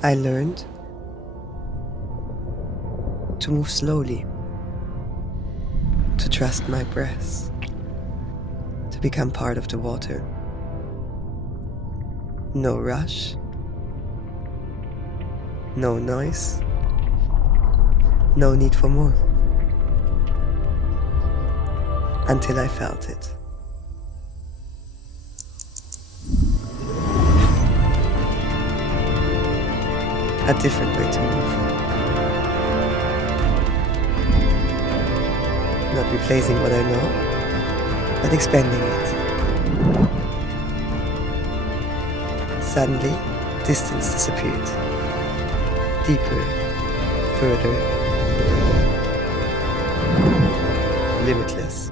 I learned to move slowly, to trust my breath, to become part of the water. No rush, no noise, no need for more. Until I felt it. A different way to move. Not replacing what I know, but expanding it. Suddenly, distance disappeared. Deeper, further, limitless.